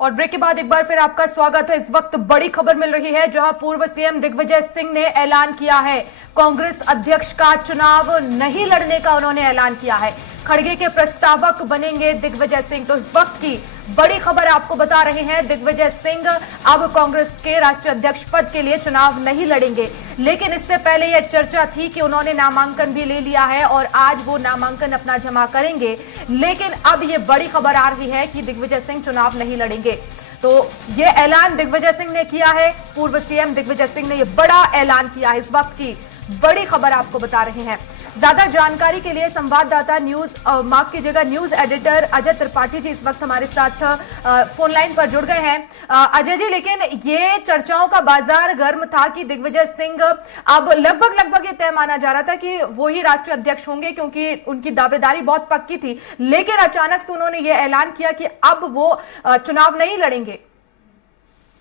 और ब्रेक के बाद एक बार फिर आपका स्वागत है। इस वक्त बड़ी खबर मिल रही है जहां पूर्व सीएम दिग्विजय सिंह ने ऐलान किया है, कांग्रेस अध्यक्ष का चुनाव नहीं लड़ने का उन्होंने ऐलान किया है। खड़गे के प्रस्तावक बनेंगे दिग्विजय सिंह। तो इस वक्त की बड़ी खबर आपको बता रहे हैं, दिग्विजय सिंह अब कांग्रेस के राष्ट्रीय अध्यक्ष पद के लिए चुनाव नहीं लड़ेंगे। लेकिन इससे पहले यह चर्चा थी कि उन्होंने नामांकन भी ले लिया है और आज वो नामांकन अपना जमा करेंगे। लेकिन अब ये बड़ी खबर आ रही है कि दिग्विजय सिंह चुनाव नहीं लड़ेंगे। तो ये ऐलान दिग्विजय सिंह ने किया है, पूर्व सीएम दिग्विजय सिंह ने यह बड़ा ऐलान किया है। इस वक्त की बड़ी खबर आपको बता रहे हैं। ज्यादा जानकारी के लिए संवाददाता न्यूज एडिटर अजय त्रिपाठी जी इस वक्त हमारे साथ फोन लाइन पर जुड़ गए हैं। अजय जी, लेकिन ये चर्चाओं का बाजार गर्म था कि दिग्विजय सिंह अब लगभग ये तय माना जा रहा था कि वो ही राष्ट्रीय अध्यक्ष होंगे, क्योंकि उनकी दावेदारी बहुत पक्की थी। लेकिन अचानक से उन्होंने ये ऐलान किया कि अब वो चुनाव नहीं लड़ेंगे।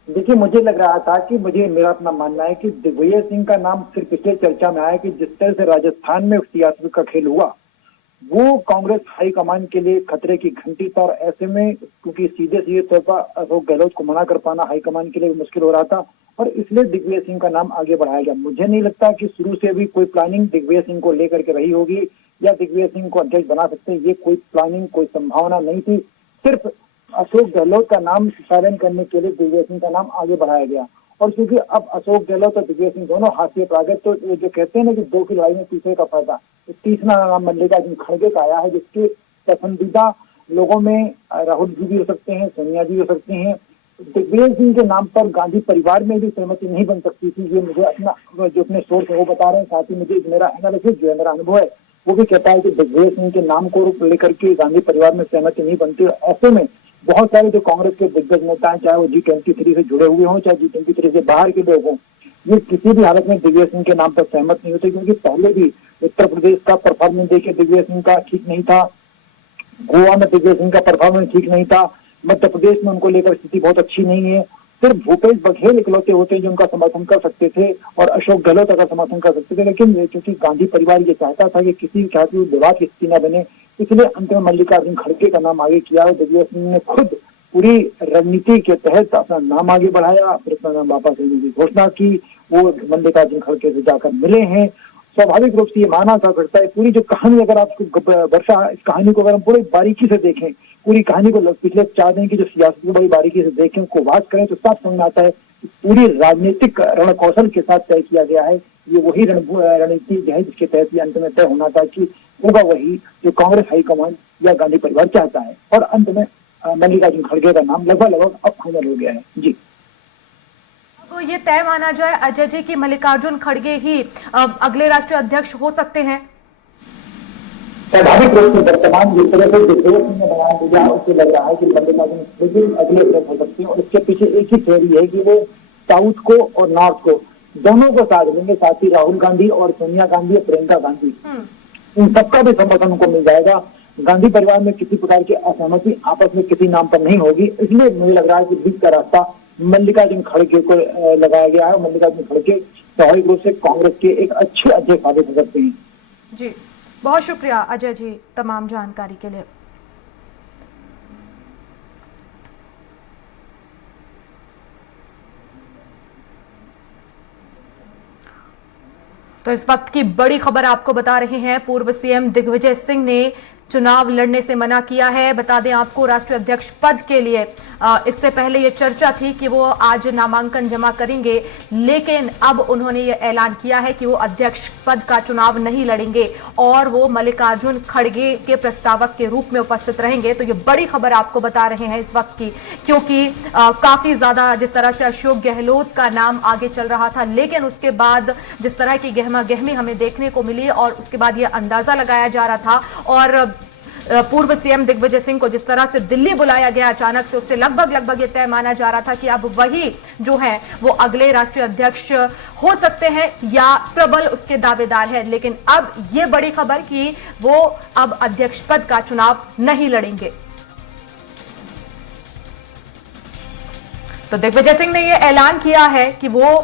देखिए, मुझे लग रहा था कि मेरा अपना मानना है कि दिग्विजय सिंह का नाम सिर्फ पिछले चर्चा में आया कि जिस तरह से राजस्थान में सियासत का खेल हुआ वो कांग्रेस हाईकमान के लिए खतरे की घंटी था। और ऐसे में क्योंकि सीधे तौर पर अशोक गहलोत को मना कर पाना हाईकमान के लिए मुश्किल हो रहा था और इसलिए दिग्विजय सिंह का नाम आगे बढ़ाया गया। मुझे नहीं लगता कि शुरू से भी कोई प्लानिंग दिग्विजय सिंह को लेकर के रही होगी या दिग्विजय सिंह को अध्यक्ष बना सकते हैं, ये कोई प्लानिंग कोई संभावना नहीं थी। सिर्फ अशोक गहलोत का नाम साइलेंट करने के लिए दिग्विजय सिंह का नाम आगे बढ़ाया गया। और क्योंकि अब अशोक गहलोत और दिग्विजय सिंह दोनों हाशिए पर आ गए, तो जो कहते हैं ना कि दो की लड़ाई में तीसरे का फायदा, तो तीसरा नाम मल्लिकार्जुन खड़गे का आया है, जिसके पसंदीदा लोगों में राहुल जी भी हो सकते हैं, सोनिया जी हो सकते हैं। दिग्विजय सिंह के नाम पर गांधी परिवार में भी सहमति नहीं बन सकती थी। ये मुझे अपने सोर्स है वो बता रहे हैं। साथ ही मुझे मेरा एनालिसिस जो है, मेरा अनुभव है, वो भी कहता है कि दिग्विजय सिंह के नाम को लेकर के गांधी परिवार में सहमति नहीं बनती। ऐसे में बहुत सारे जो कांग्रेस के दिग्गज नेता हैं, चाहे वो G23 से जुड़े हुए हों, चाहे G23 से बाहर के लोग हों, ये किसी भी हालत में दिग्विजय सिंह के नाम पर सहमत नहीं होते, क्योंकि पहले भी उत्तर प्रदेश का परफॉर्मेंस देखिए दिग्विजय सिंह का ठीक नहीं था, गोवा में दिग्विजय सिंह का परफॉर्मेंस ठीक नहीं था, मध्य प्रदेश में उनको लेकर स्थिति बहुत अच्छी नहीं है। सिर्फ भूपेश बघेल इकलौते होते हैं जो उनका समर्थन कर सकते थे और अशोक गहलोत का समर्थन कर सकते थे। लेकिन क्योंकि गांधी परिवार ये चाहता था कि किसी भी विवाद की स्थिति न बने, इसलिए अंत में मल्लिकार्जुन खड़गे का नाम आगे किया और दिग्विजय सिंह ने खुद पूरी रणनीति के तहत अपना नाम आगे बढ़ाया, फिर अपना नाम वापस लेने की घोषणा की। वो मल्लिकार्जुन खड़गे से जाकर मिले हैं। स्वाभाविक रूप से ये माना जा सकता है। पूरी जो कहानी, अगर आपको वर्षा, इस कहानी को अगर हम पूरी बारीकी से देखें, पूरी कहानी को पिछले 4 दिन की जो सियासत को बड़ी बारीकी से देखें, उसको वाच करें, तो साफ समझ में आता है कि पूरी राजनीतिक रणकौशल के साथ तय किया गया है। ये वही रणनीति है जिसके तहत ये अंत में तय होना था कि होगा वही जो कांग्रेस हाईकमान या गांधी परिवार चाहता है। और अंत में मल्लिकार्जुन खड़गे का नाम लगभग अब फाइनल हो गया है। जी, तो ये तय माना जाए अजय जी कि मल्लिकार्जुन खड़गे ही अगले राष्ट्रीय अध्यक्ष हो सकते हैं। स्वाभाविक रूप से वर्तमान जिस तरह से दिग्विजय सिंह ने बयान दिया, उससे लग रहा है कि मल्लिकार्जुन खड़गे अगले अध्यक्ष हो सकते हैं। और इसके पीछे एक ही थ्योरी है कि वो साउथ को और नॉर्थ को दोनों को साथ लेंगे, साथ ही राहुल गांधी और सोनिया गांधी और प्रियंका गांधी, इन सबका भी समर्थन उनको मिल जाएगा। गांधी परिवार में किसी प्रकार की असहमति आपस में किसी नाम पर नहीं होगी। इसलिए मुझे लग रहा है कि बीच का रास्ता मल्लिकार्जुन खड़गे को लगाया गया है। मल्लिकार्जुन खड़गे स्वाभाविक रूप से कांग्रेस के एक अच्छे अध्यक्ष साबित हो सकते हैं। जी, बहुत शुक्रिया अजय जी तमाम जानकारी के लिए। तो इस वक्त की बड़ी खबर आपको बता रहे हैं, पूर्व सीएम दिग्विजय सिंह ने चुनाव लड़ने से मना किया है। बता दें आपको, राष्ट्रीय अध्यक्ष पद के लिए इससे पहले ये चर्चा थी कि वो आज नामांकन जमा करेंगे, लेकिन अब उन्होंने ये ऐलान किया है कि वो अध्यक्ष पद का चुनाव नहीं लड़ेंगे और वो मल्लिकार्जुन खड़गे के प्रस्तावक के रूप में उपस्थित रहेंगे। तो ये बड़ी खबर आपको बता रहे हैं इस वक्त की, क्योंकि काफी ज्यादा जिस तरह से अशोक गहलोत का नाम आगे चल रहा था, लेकिन उसके बाद जिस तरह की गहमा गहमी हमें देखने को मिली और उसके बाद ये अंदाजा लगाया जा रहा था और पूर्व सीएम दिग्विजय सिंह को जिस तरह से दिल्ली बुलाया गया अचानक से, उससे लगभग ये तय माना जा रहा था कि अब वही जो है वो अगले राष्ट्रीय अध्यक्ष हो सकते हैं या प्रबल उसके दावेदार हैं। लेकिन अब ये बड़ी खबर कि वो अब अध्यक्ष पद का चुनाव नहीं लड़ेंगे। तो दिग्विजय सिंह ने यह ऐलान किया है कि वो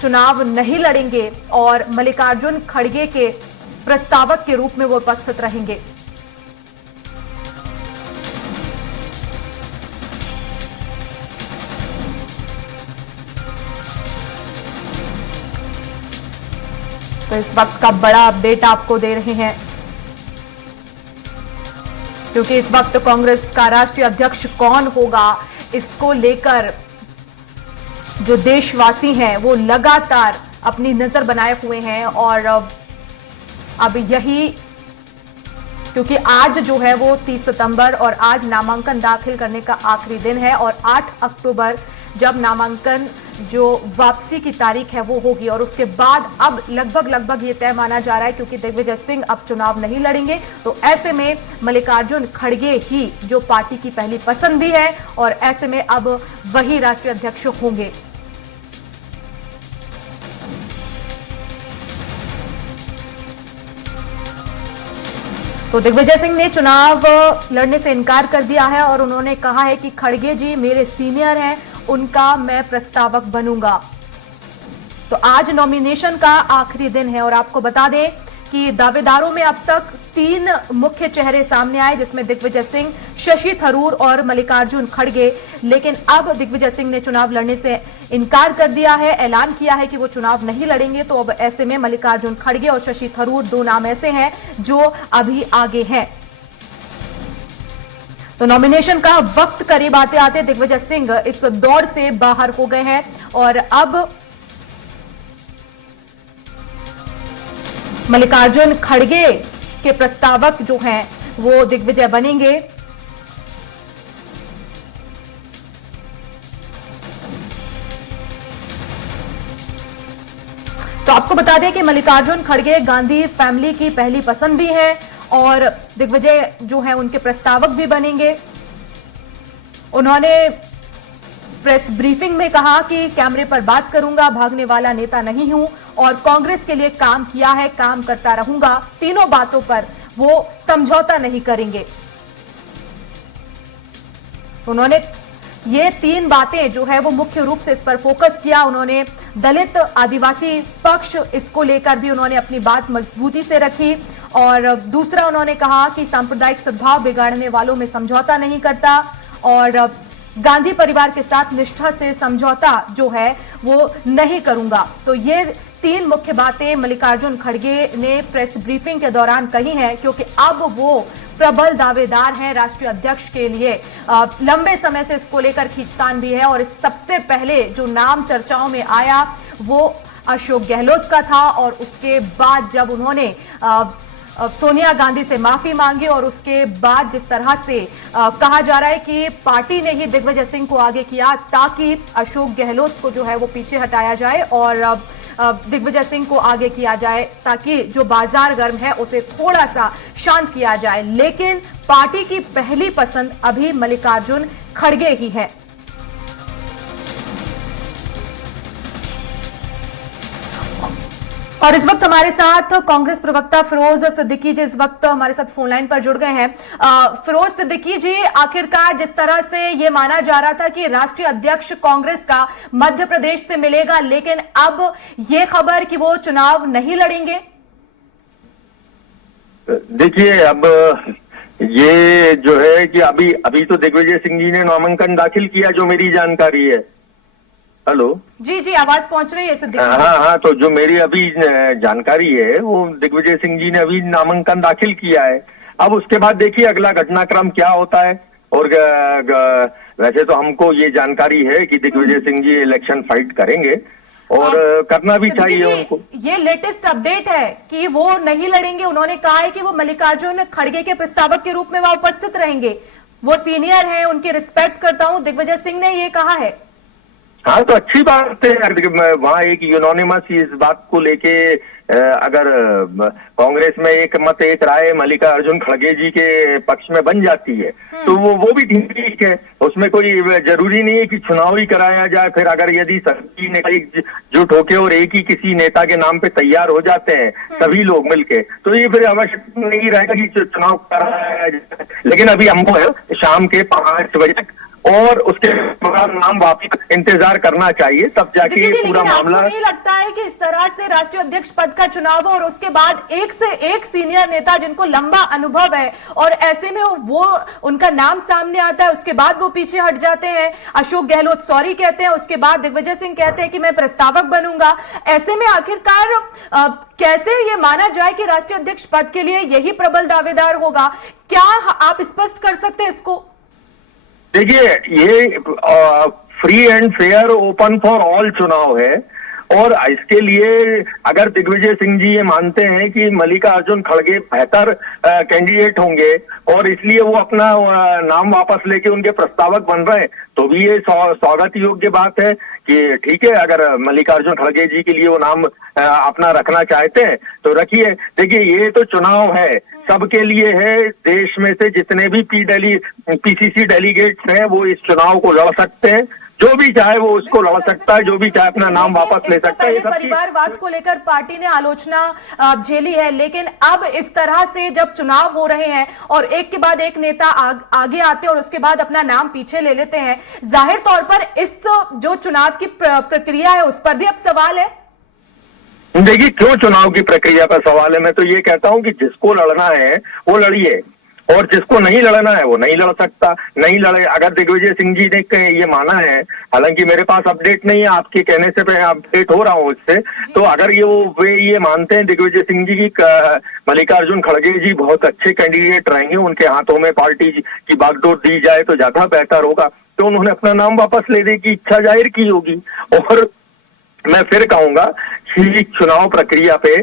चुनाव नहीं लड़ेंगे और मल्लिकार्जुन खड़गे के प्रस्तावक के रूप में वो उपस्थित रहेंगे। तो इस वक्त का बड़ा अपडेट आपको दे रहे हैं, क्योंकि इस वक्त कांग्रेस का राष्ट्रीय अध्यक्ष कौन होगा, इसको लेकर जो देशवासी हैं वो लगातार अपनी नजर बनाए हुए हैं। और अब यही, क्योंकि आज जो है वो 30 सितंबर और आज नामांकन दाखिल करने का आखिरी दिन है और 8 अक्टूबर जब नामांकन जो वापसी की तारीख है वो होगी और उसके बाद अब लगभग ये तय माना जा रहा है, क्योंकि दिग्विजय सिंह अब चुनाव नहीं लड़ेंगे, तो ऐसे में मल्लिकार्जुन खड़गे ही जो पार्टी की पहली पसंद भी है और ऐसे में अब वही राष्ट्रीय अध्यक्ष होंगे। तो दिग्विजय सिंह ने चुनाव लड़ने से इनकार कर दिया है और उन्होंने कहा है कि खड़गे जी मेरे सीनियर हैं, उनका मैं प्रस्तावक बनूंगा। तो आज नॉमिनेशन का आखिरी दिन है और आपको बता दें कि दावेदारों में अब तक 3 मुख्य चेहरे सामने आए, जिसमें दिग्विजय सिंह, शशि थरूर और मल्लिकार्जुन खड़गे। लेकिन अब दिग्विजय सिंह ने चुनाव लड़ने से इनकार कर दिया है, ऐलान किया है कि वो चुनाव नहीं लड़ेंगे। तो अब ऐसे में मल्लिकार्जुन खड़गे और शशि थरूर 2 नाम ऐसे हैं जो अभी आगे हैं। तो नॉमिनेशन का वक्त करीब आते आते दिग्विजय सिंह इस दौड़ से बाहर हो गए हैं और अब मल्लिकार्जुन खड़गे के प्रस्तावक जो हैं वो दिग्विजय बनेंगे। तो आपको बता दें कि मल्लिकार्जुन खड़गे गांधी फैमिली की पहली पसंद भी है और दिग्विजय जो है उनके प्रस्तावक भी बनेंगे। उन्होंने प्रेस ब्रीफिंग में कहा कि कैमरे पर बात करूंगा, भागने वाला नेता नहीं हूं और कांग्रेस के लिए काम किया है, काम करता रहूंगा। तीनों बातों पर वो समझौता नहीं करेंगे। उन्होंने ये 3 बातें जो है वो मुख्य रूप से इस पर फोकस किया। उन्होंने दलित आदिवासी पक्ष, इसको लेकर भी उन्होंने अपनी बात मजबूती से रखी और दूसरा उन्होंने कहा कि सांप्रदायिक सद्भाव बिगाड़ने वालों में समझौता नहीं करता और गांधी परिवार के साथ निष्ठा से समझौता जो है वो नहीं करूंगा। तो ये 3 मुख्य बातें मल्लिकार्जुन खड़गे ने प्रेस ब्रीफिंग के दौरान कही हैं, क्योंकि अब वो प्रबल दावेदार हैं राष्ट्रीय अध्यक्ष के लिए। लंबे समय से इसको लेकर खींचतान भी है और सबसे पहले जो नाम चर्चाओं में आया वो अशोक गहलोत का था और उसके बाद जब उन्होंने सोनिया गांधी से माफी मांगी और उसके बाद जिस तरह से कहा जा रहा है कि पार्टी ने ही दिग्विजय सिंह को आगे किया ताकि अशोक गहलोत को जो है वो पीछे हटाया जाए और दिग्विजय सिंह को आगे किया जाए ताकि जो बाजार गर्म है उसे थोड़ा सा शांत किया जाए। लेकिन पार्टी की पहली पसंद अभी मल्लिकार्जुन खड़गे ही है। और इस वक्त हमारे साथ कांग्रेस प्रवक्ता फिरोज सिद्दीकी जी इस वक्त हमारे साथ फोन लाइन पर जुड़ गए हैं। फिरोज सिद्दीकी जी, आखिरकार जिस तरह से ये माना जा रहा था कि राष्ट्रीय अध्यक्ष कांग्रेस का मध्य प्रदेश से मिलेगा, लेकिन अब ये खबर कि वो चुनाव नहीं लड़ेंगे। देखिए, अब ये जो है कि अभी तो दिग्विजय सिंह जी ने नामांकन दाखिल किया, जो मेरी जानकारी है। हेलो जी जी, आवाज पहुंच रही है सिद्दीकी? हाँ, तो जो मेरी अभी जानकारी है वो दिग्विजय सिंह जी ने अभी नामांकन दाखिल किया है। अब उसके बाद देखिए अगला घटनाक्रम क्या होता है। और वैसे तो हमको ये जानकारी है कि दिग्विजय सिंह जी इलेक्शन फाइट करेंगे और करना भी चाहिए उनको। ये लेटेस्ट अपडेट है कि वो नहीं लड़ेंगे। उन्होंने कहा है कि वो मल्लिकार्जुन खड़गे के प्रस्तावक के रूप में वहां उपस्थित रहेंगे। वो सीनियर हैं, उनकी रिस्पेक्ट करता हूं, दिग्विजय सिंह ने ये कहा है। हाँ, तो अच्छी बात है। वहाँ एक यूनोनिमस इस बात को लेके अगर कांग्रेस में एक मत एक राय मल्लिकार्जुन खड़गे जी के पक्ष में बन जाती है तो वो भी ठीक है। उसमें कोई जरूरी नहीं है कि चुनाव ही कराया जाए। फिर अगर यदि सभी नेता एकजुट होके और एक ही किसी नेता के नाम पे तैयार हो जाते हैं सभी लोग मिलके, तो ये फिर आवश्यक नहीं रहेगा कि चुनाव कराया जाए। लेकिन अभी हमको है शाम के 5 बजे तक और उसके बाद नाम वापस इंतजार करना चाहिए, तब जाके ये पूरा लेकिन मामला। आपको नहीं लगता है कि इस तरह से राष्ट्रीय अध्यक्ष पद का चुनाव हो और उसके बाद एक से एक सीनियर नेता जिनको लंबा अनुभव है और ऐसे में वो उनका नाम सामने आता है, उसके बाद वो पीछे हट जाते हैं। अशोक गहलोत सॉरी कहते हैं, उसके बाद दिग्विजय सिंह कहते हैं कि मैं प्रस्तावक बनूंगा। ऐसे में आखिरकार कैसे ये माना जाए कि राष्ट्रीय अध्यक्ष पद के लिए यही प्रबल दावेदार होगा? क्या आप स्पष्ट कर सकते हैं इसको? देखिए, ये free and fair open for all चुनाव है और इसके लिए अगर दिग्विजय सिंह जी ये मानते हैं कि मल्लिकार्जुन खड़गे बेहतर कैंडिडेट होंगे और इसलिए वो अपना नाम वापस लेके उनके प्रस्तावक बन रहे हैं, तो भी ये स्वागत योग्य बात है कि ठीक है, अगर मल्लिकार्जुन खड़गे जी के लिए वो नाम अपना रखना चाहते हैं तो रखिए। देखिए, ये तो चुनाव है, सबके लिए है। देश में से जितने भी पीसीसी डेलीगेट्स हैं वो इस चुनाव को लड़ सकते हैं, जो भी चाहे वो उसको लड़ सकता है, जो भी चाहे अपना नाम वापस ले सकता है। परिवारवाद को लेकर पार्टी ने आलोचना झेली है, लेकिन अब इस तरह से जब चुनाव हो रहे हैं और एक के बाद एक नेता आगे आते हैं और उसके बाद अपना नाम पीछे ले लेते हैं, जाहिर तौर पर इस जो चुनाव की प्रक्रिया है उस पर भी अब सवाल है। देखिए, क्यों चुनाव की प्रक्रिया पर सवाल है? मैं तो ये कहता हूं कि जिसको लड़ना है वो लड़िए और जिसको नहीं लड़ना है वो नहीं लड़ सकता, नहीं लड़े। अगर दिग्विजय सिंह जी ने ये माना है, हालांकि मेरे पास अपडेट नहीं है, आपके कहने से मैं अपडेट हो रहा हूं इससे, तो अगर वे ये मानते हैं दिग्विजय सिंह जी की मल्लिकार्जुन खड़गे जी बहुत अच्छे कैंडिडेट रहेंगे, उनके हाथों में पार्टी की बागडोर दी जाए तो ज्यादा बेहतर होगा, तो उन्होंने अपना नाम वापस लेने की इच्छा जाहिर की होगी। और मैं फिर कहूंगा कि चुनाव प्रक्रिया पे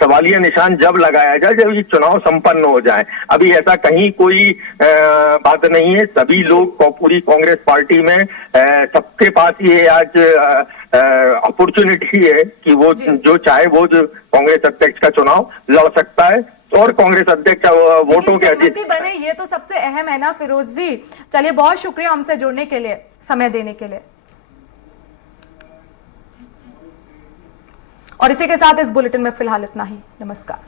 सवालिया निशान जब लगाया जाए जब ये चुनाव संपन्न हो जाए। अभी ऐसा कहीं कोई बात नहीं है। सभी लोग पूरी कांग्रेस पार्टी में सबके पास ये आज अपॉर्चुनिटी है कि वो जो चाहे वो जो कांग्रेस अध्यक्ष का चुनाव लड़ सकता है और कांग्रेस अध्यक्ष वोटों के बने, ये तो सबसे अहम है ना फिरोज जी। चलिए, बहुत शुक्रिया हमसे जुड़ने के लिए, समय देने के लिए। और इसी के साथ इस बुलेटिन में फिलहाल इतना ही। नमस्कार।